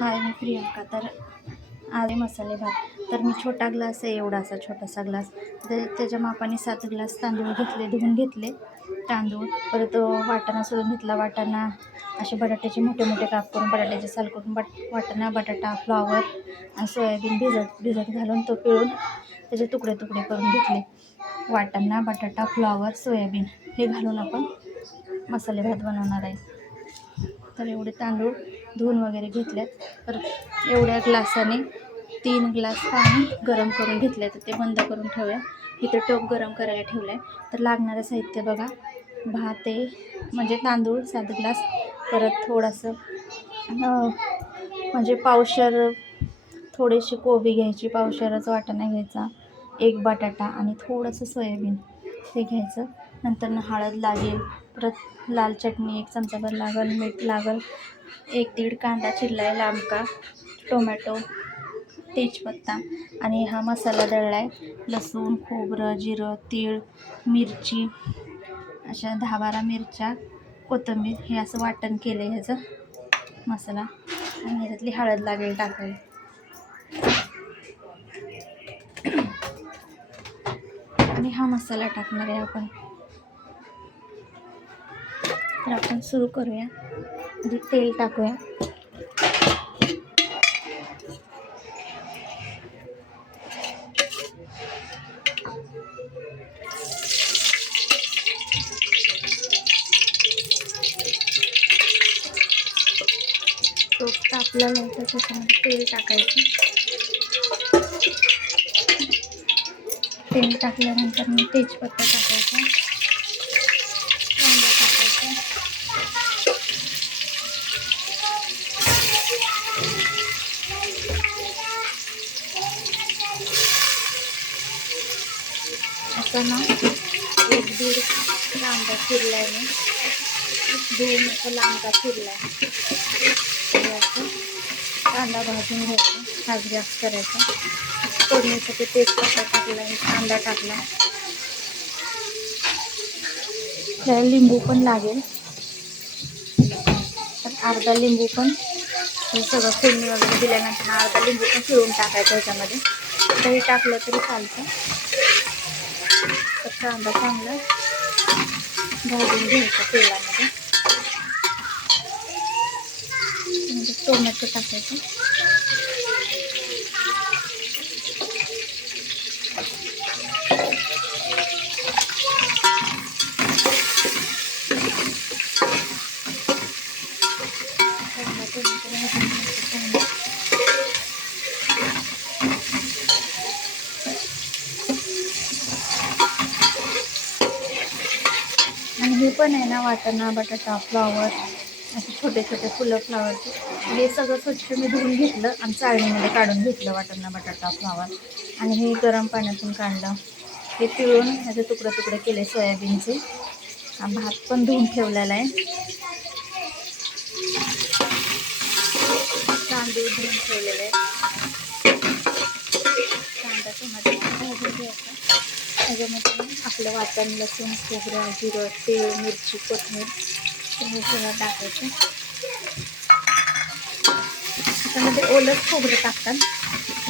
हाय, मी प्रियंका. तर आज मसाले भात. तर मी छोटा ग्लास आहे, एवढासा छोटासा ग्लास. तर त्याच्या मापाने 7 ग्लास तांदूळ घेतले, धुवून घेतले तांदूळ. परत वाटाणा सोलून घेतला. वाटाणा असे बटाट्याचे मोठे मोठे काप करून, बटाट्याचे साल करून, वाटाणा, बटाटा, फ्लॉवर आणि सोयाबीन भिजत घालून तो पिळून त्याचे तुकडे तुकडे करून घेतले. वाटाणा, बटाटा, फ्लॉवर, सोयाबीन हे घालून आपण मसाले भात बनवणार आहे. तर एवढे तांदूळ धुवून वगैरे घेतल्यात. तर एवढ्या ग्लासाने 3 ग्लास पाणी गरम करून घेतलं आहे. तर ते बंद करून ठेवूया. इथं टोप गरम करायला ठेवलं आहे. तर लागणारं साहित्य बघा, भात आहे म्हणजे तांदूळ 7 ग्लास, परत थोडंसं म्हणजे पावशर, थोडीशी कोबी घ्यायची, पावशरच वाटाणा घ्यायचा, 1 बटाटा आणि थोडंसं सोयाबीन ते घ्यायचं. नंतर हळद लागेल, परत लाल चटणी 1 चमचाभर लागेल, मीठ लागेल, 1-1.5 कांदा चिरला आहे लांबका, टोमॅटो, तेजपत्ता आणि हा मसाला दळला आहे. लसूण, खोबरं, जिरं, तीळ, मिरची, अशा 10-12 मिरच्या, कोथिंबीर हे असं वाटण केलं आहे ह्याचं मसाला. आणि ह्याच्यातली हळद लागेल टाकायला. आणि हा मसाला टाकणार आहे आपण. तर आपण सुरू करूया. तेल टाकूया. तो तापल्यानंतर त्याच्यामध्ये तेल टाकायचं. तेल टाकल्यानंतर मग तेजपत्ता टाकायचा, कांदा टाकायचा, असा ना 1-1.5 कांदा चिरला आहे मी, धुवून असा लांबका चिरला आहे. असं कांदा भाजून घ्यायचा, हाच गॅस करायचा. फोडणीसाठी तेजपत्ता टाकला आहे, कांदा टाकला. त्याला लिंबू पण लागेल, तर अर्धा लिंबू पण सगळं फोडणी वगैरे दिल्यानंतर अर्धा लिंबू पण पिळून टाकायचं ह्याच्यामध्ये. दही टाकलं तरी चालतं. तर कांदा चांगला भाजून घ्यायचा तेलामध्ये. म्हणजे टोमॅटो टाकायचं. आणि हे पण आहे ना, वाटाणा, बटाटा, फ्लॉवर, असे छोटे छोटे फुलं फ्लॉवरचे, हे सगळं स्वच्छ मी धुवून घेतलं आणि चाळणीमध्ये काढून घेतलं. वाटाणा, बटाटा, फ्लॉवर आणि हे गरम पाण्यातून काढलं. हे पिळून ह्याचे तुकडे तुकडे केले सोयाबीनचे. भात पण धुवून ठेवलेला आहे. तांदूळ धुवून ठेवलेले आहे. कांदा टोमॅटो भाजून घ्यायचा. त्याच्यामध्ये आपलं वाटण, लसूण, खोबरं, जिरं, तीळ, मिरची, कोथिंबीर हे सगळं टाकायचं. त्याच्यामध्ये ओलं खोबरं टाकतात.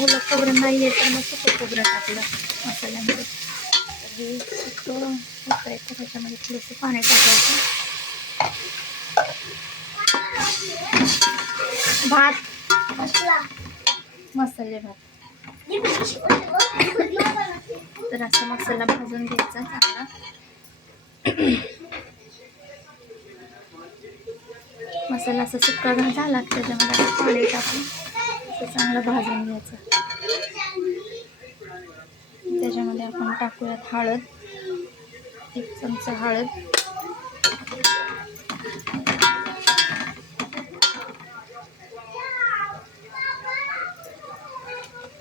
ओलं खोबरं नाही आहे तर मग सुकं खोबरं टाकलं मसाल्यामध्ये. तर हे सुकं उकळायचं. त्याच्यामध्ये थोडंसं पाणी टाकायचं. भात, मसाले भात. तर असा मसाला भाजून घ्यायचा चांगला. मसाला असा सुका झाला त्याच्यामध्ये पाणी टाकून असं चांगलं भाजून घ्यायचं. त्याच्यामध्ये आपण टाकूयात हळद, 1 चमचा हळद,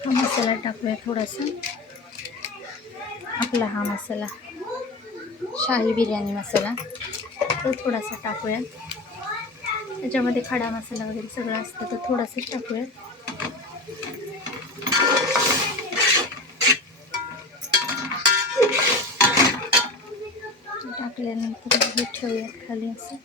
हा मसाला टाकूया थोडासा. आपला हा मसाला शाही बिर्याणी मसाला तो थोडासा टाकूया. त्याच्यामध्ये खडा मसाला वगैरे सगळं असतं तर थोडासाच टाकूया. टाकल्यानंतर हे ठेवूयात खाली असं.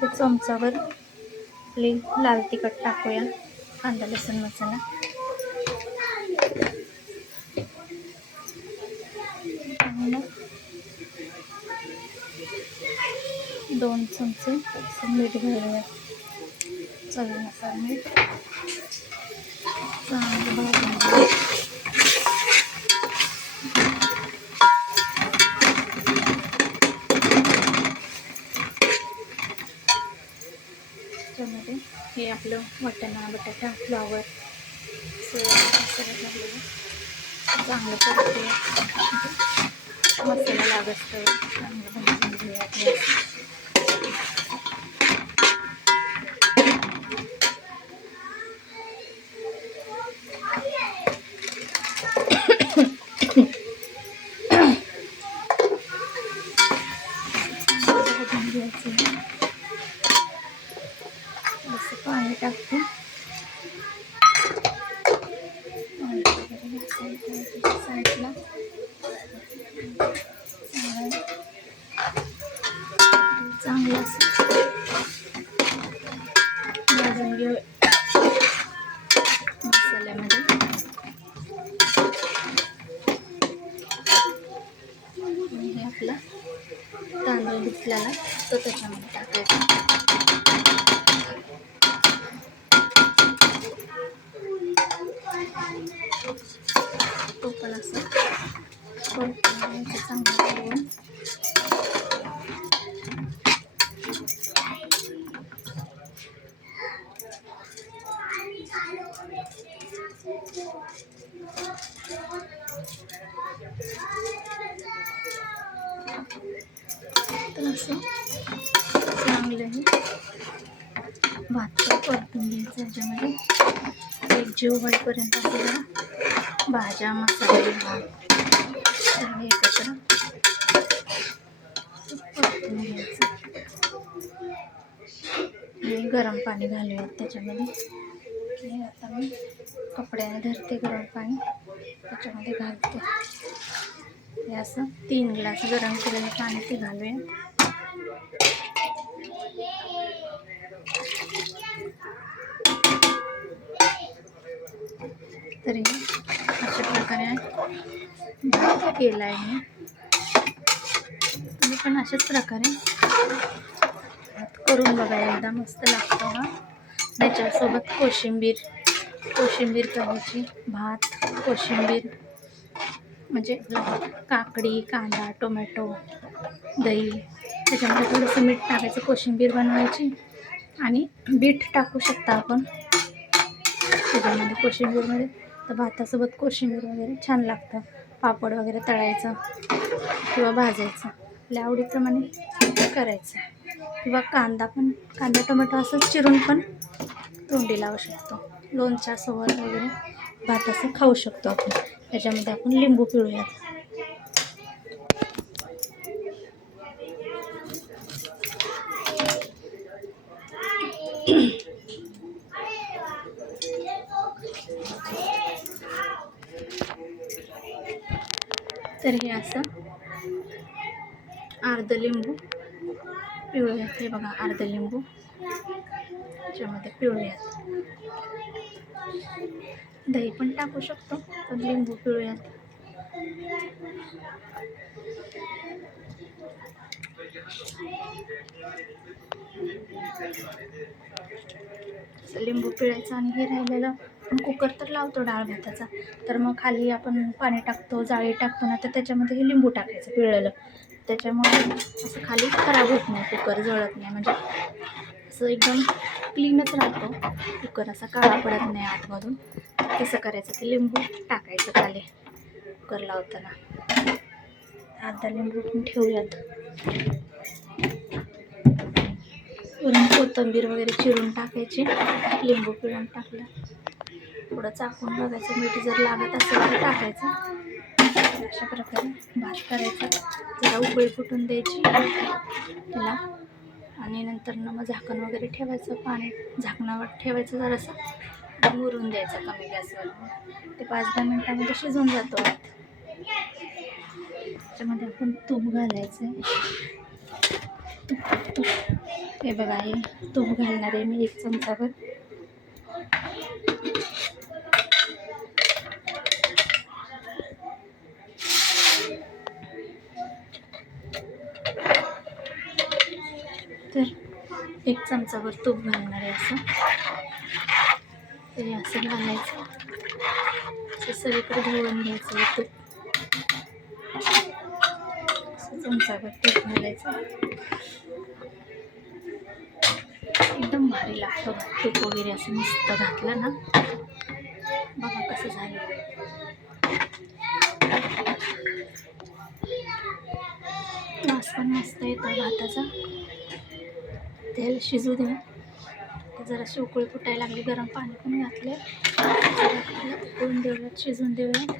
त्याच्यामध्ये चमचावर आपली लाल तिखट टाकूया, कांदा लसूण मसाला आणि मग 2 चमचे मीठ घालूया, चवीनुसार मीठ. चांगलं भाजून घेऊया. त्याच्यामध्ये हे आपलं वाटाणा, बटाटा, फ्लॉवर सगळं घालूया. चांगलं परतूया, मसाला लागत तर चांगलं भाजून घेऊया आपल्या. भाजून घ्यायचं. असं पाणी टाकून साईडला चांगलं असं भाजून घेऊ मसाल्यामध्ये. आणि हे आपला तांदूळ भिजलेला तो त्याच्यामध्ये टाकायचा. तो पण असं परतून चांगलं करून तर असं चांगलं हे भात परतून घ्यायचं. ह्याच्यामध्ये एक जीव वाईपर्यंत आपल्याला भाज्या, मसाले, भात सगळे एकत्र परतून घ्यायचं. आणि गरम पाणी घालूयात त्याच्यामध्ये. हे आता मी कपड्याने धरते गरम पाणी, त्याच्यामध्ये घालते. हे असं 3 ग्लास गरम केलेलं पाणी ते घालूया. तरी अशा प्रकारे भात केला आहे मी. तुम्ही पण अशाच प्रकारे भात करून बघा, एकदा मस्त लागतो हा. त्याच्यासोबत कोशिंबीर करायची. भात, कोशिंबीर म्हणजे काकडी, कांदा, टोमॅटो, दही, त्याच्यामध्ये थोडंसं मीठ टाकायचं, कोशिंबीर बनवायची. आणि बीट टाकू शकता आपण त्याच्यामध्ये कोशिंबीरमध्ये. तर भातासोबत कोशिंबीर वगैरे छान लागतं. पापड वगैरे तळायचं किंवा भाजायचं, आपल्या आवडीप्रमाणे करायचं. किंवा कांदा टोमॅटो असं चिरून पण तोंडी लावू शकतो. लोणच्यासोबत वगैरे भात असं खाऊ शकतो आपण. त्याच्यामध्ये आपण लिंबू पिळूयात. तर हे असं अर्ध लिंबू पिळूयात. हे बघा, अर्ध लिंबू त्याच्यामध्ये पिळूयात. दही पण टाकू शकतो, पण लिंबू पिळूयात. लिंबू पिळायचं. आणि हे राहिलेलं आपण कुकर तर लावतो डाळ भाताचा, तर मग खाली आपण पाणी टाकतो, जाळी टाकतो ना, तर त्याच्यामध्ये हे लिंबू टाकायचं पिळलेलं. त्याच्यामुळे असं खाली खराब होत नाही, कुकर जळत नाही, म्हणजे असं एकदम क्लीनच राहतो कुकर, असा काळा पडत नाही आतमधून. कसं करायचं ते लिंबू टाकायचं खाली कुकर लावताना. अर्धा लिंबू पण ठेवूयात. वरून कोथिंबीर वगैरे चिरून टाकायची. लिंबू पिळून टाकलं, थोडं चाकून बघायचं, मीठ जर लागत असेल तर टाकायचं. अशा प्रकारे भात करायचा. जरा उकळी फुटून द्यायची त्याला. आणि नंतर मग झाकण वगैरे ठेवायचं, पाणी झाकणावर ठेवायचं, जरासं मुरून द्यायचं कमी गॅसवर. ते 5-10 मिनटामध्ये शिजून जातो. त्याच्यामध्ये आपण तूप घालायचं. हे बघा, हे तूप घालणार आहे मी 1 चमचाभर. तर 1 चमचाभर तूप घालणार आहे असं. तरी असं घालायचं, असं सगळीकडे ढवळून घ्यायचं तूप. असं चमचाभर तूप घालायचं. एकदम भारी लागतं तूप वगैरे असं मस्त घातलं ना. बघा कसं झालं. वास पण मस्त येतो भाताचा. तेल शिजू द्या. जराशी उकळी फुटायला लागली, गरम पाणी पण घातले, उकळून देऊयात, शिजून देऊयात.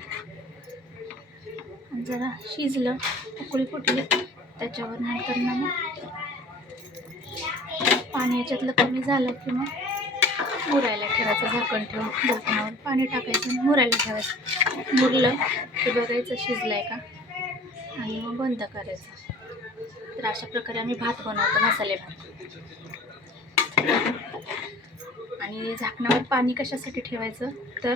आणि जरा शिजलं, उकळी फुटली, त्याच्यावर नंतर ना मग पाणी याच्यातलं कमी झालं की मग मुरायला ठेवायचं. झाकण ठेवून झाकणावर पाणी टाकायचं आणि मुरायला ठेवायचं. मुरलं की बघायचं शिजलंय का आणि मग बंद करायचं. तर अशा प्रकारे आम्ही भात बनवतो, मसाले भात. आणि झाकणावर पाणी कशासाठी ठेवायचं, तर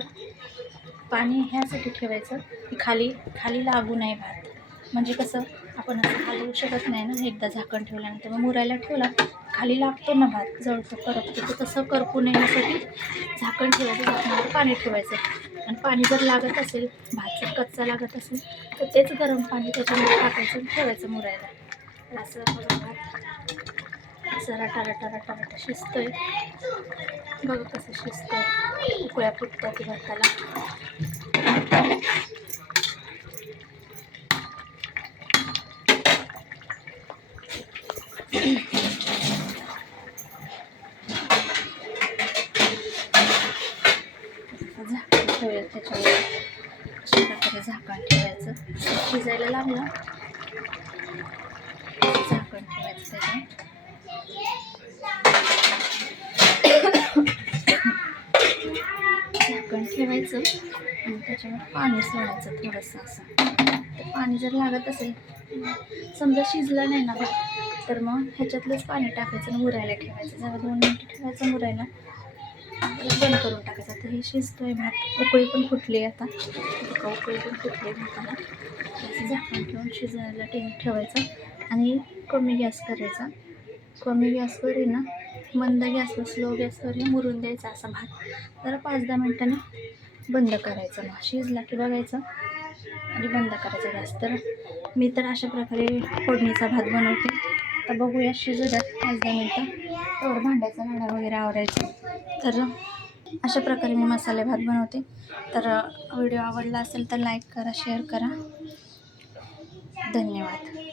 पाणी ह्यासाठी ठेवायचं की खाली लागू नये भात. म्हणजे कसं आपण असं हलवू शकत नाही ना, एकदा झाकण ठेवल्यानंतर. मग मुरायला ठेवला खाली लागतो ना भात, जळतो, करपतो. तर तसं करपू नये यासाठी झाकण ठेवायचं, झाकणावर पाणी ठेवायचं. आणि पाणी जर लागत असेल, भात जर कच्चा लागत असेल, तर तेच गरम पाणी त्याच्यामध्ये टाकायचं आणि ठेवायचं मुरायला. तर असं बघा भात असं रटा शिजतोय. बघा कसं शिजतंय, उकळ्या फुटतात भाताला. झाकण ठेवूया त्याच्यावर. अशा प्रकारे झाकण ठेवायचं. शिजायला लागलं झाकण ठेवायचं त्याच्यावर. झाकण ठेवायचं आणि त्याच्यावर पाणी सोडायचं थोडंसं असं. तर पाणी जर लागत असेल, समजा शिजलं नाही ना भात, तर मग ह्याच्यातलंच पाणी टाकायचं आणि मुरायला ठेवायचं. जरा 2 मिनिटं ठेवायचं मुरायला, बंद करून टाकायचं. तर हे शिजतोय भात. उकळी पण फुटली आता, उकळी पण फुटली भाताला. असं झाकण ठेवून शिजायला ठेवायचं आणि कमी गॅस करायचा. कमी गॅसवर आहे ना, मंद गॅसवर, स्लो गॅसवर हे मुरून द्यायचा असा भात. जरा 5-10 मिनिटांनी बंद करायचं. मग शिजला की बघायचं आणि बंद करायचं गॅस. तर मी तर अशा प्रकारे फोडणीचा भात बनवते. तर बघूया, शिजू द्यात 5-10 मिनटं. तेवढं भांड्याचा नाडा वगैरे आवरायचं. तर अशा प्रकारे मी मसाले भात बनवते. तर व्हिडिओ आवडला असेल तर लाईक करा, शेअर करा. धन्यवाद.